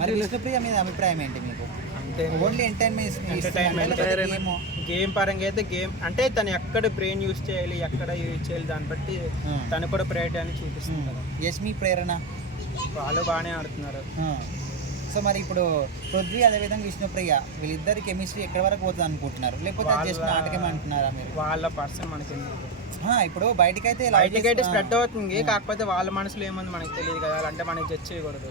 మరి విష్ణుప్రియ మీద అభిప్రాయం ఏంటి మీకు? అంతే ఓన్లీ ఎంటర్టైన్మెంట్ గేమ్ పరంగా అయితే గేమ్ అంటే తను ఎక్కడ బ్రెయిన్ యూజ్ చేయాలి, ఎక్కడ యూజ్ చేయాలి, దాన్ని బట్టి తను కూడా ప్రయారిటీ అని చూపిస్తుంది కదా. యష్మి ప్రేరణ వాళ్ళు బాగానే ఆడుతున్నారు. సో మరి ఇప్పుడు పృథ్వీ అదేవిధంగా విష్ణుప్రియ వీళ్ళిద్దరి కెమిస్ట్రీ ఎక్కడి వరకు పోతుంది అనుకుంటున్నారు, లేకపోతే జస్ట్ నాటకం అంటున్నారా మీరు? వాళ్ళ పర్సన్ మనకి ఇప్పుడు బయటకైతే స్ప్రెడ్ అవుతుంది, కాకపోతే వాళ్ళ మనసులో ఏముంది మనకి తెలియదు కదా, అంటే మనకి జడ్జ్ చేయకూడదు.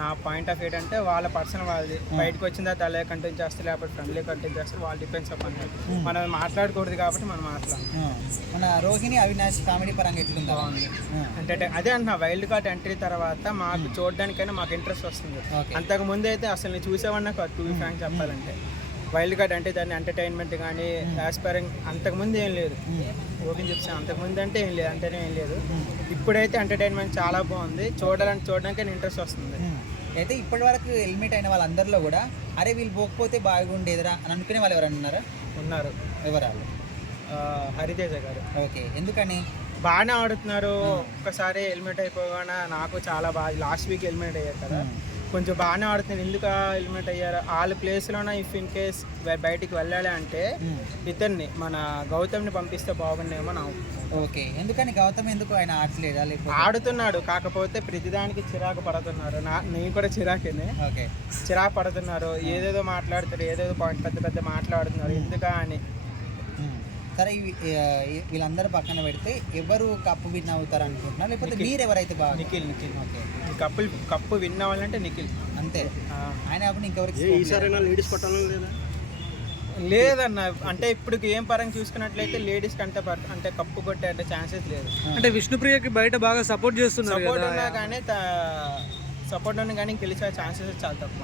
నా పాయింట్ ఆఫ్ ఏంటంటే వాళ్ళ పర్సన్ వాళ్ళది, బయటకు వచ్చిన తర్వాత అలా కంటెంట్ చేస్తారు, లేకపోతే ఫ్రెండ్లీ కంటెంట్ చేస్తారు, వాళ్ళు డిపెండ్స్ అప్ అన్నది. మనం మాట్లాడకూడదు కాబట్టి మనం మన రోహిణి అవినాష్ కామెడీ పరంగా ఎట్లుంది? అంటే అదే అంటున్నా, వైల్డ్ కార్డ్ ఎంట్రీ తర్వాత మాకు చూడడానికైనా మాకు ఇంట్రెస్ట్ వస్తుంది. అంతకు ముందు అయితే అసలు నేను చూసేవాడినా కాదు, టూ ఫ్రాంక్ చెప్పాలంటే. వైల్డ్ కార్డ్ అంటే దాన్ని ఎంటర్టైన్మెంట్ కానీ యాస్పైరింగ్ అంతకుముందు ఏం లేదు. ఓపెన్ చెప్తాను, అంతకుముందు అంటే ఏం లేదు, అంటేనే ఏం లేదు. ఇప్పుడైతే ఎంటర్టైన్మెంట్ చాలా బాగుంది, చూడడానికి ఇంట్రెస్ట్ వస్తుంది. అయితే ఇప్పటి వరకు హెల్మెట్ అయిన వాళ్ళందరిలో కూడా అరే వీళ్ళు పోకపోతే బాగుండేదిరా అని అనుకునే వాళ్ళు ఎవరు ఉన్నారు. ఎవరాలు? హరితేజ గారు. ఓకే, ఎందుకని? బాగానే ఆడుతున్నారు. ఒక్కసారి హెల్మెట్ అయిపోగానే నాకు చాలా బాగా, లాస్ట్ వీక్ హెల్మెట్ అయ్యారు కదా, కొంచెం బాగానే ఆడుతున్నారు. ఎందుకు హెల్మెట్ అయ్యారు? వాళ్ళ ప్లేస్లోనే ఇఫ్ ఇన్ కేస్ బయటికి వెళ్ళాలి అంటే ఇతన్ని మన గౌతమ్ని పంపిస్తే బాగుండేమో నా. ఓకే, ఎందుకని గౌతమ్ ఎందుకు ఆయన ఆడలేదా? ఆడుతున్నాడు, కాకపోతే ప్రతిదానికి చిరాకు పడుతున్నారు. నేను కూడా చిరాకేనే. ఓకే, చిరాకు పడుతున్నారు, ఏదేదో మాట్లాడుతారు, ఏదేదో పాయింట్ పెద్ద మాట్లాడుతున్నారు, ఎందుకా అని. సరే, వీళ్ళందరూ పక్కన పెడితే ఎవరు కప్పు విన్ అవుతారు అనుకుంటున్నారు, లేకపోతే మీరు ఎవరైతే బాగా? నిఖిల్. ఓకే, కప్పు విన్ అవ్వాలంటే నిఖిల్ అంతే. ఆయన అప్పుడు ఇంకెవరికి లేదన్న, అంటే ఇప్పుడు ఏం పరంగా చూసుకున్నట్లయితే లేడీస్ కంటే అంటే కప్పు కొట్టే అంటే ఛాన్సెస్ లేదు. అంటే విష్ణుప్రియకి బయట బాగా సపోర్ట్ చేస్తున్నారు, సపోర్ట్ ఉన్నా కానీ గెలిచే ఛాన్సెస్ చాలా తక్కువ.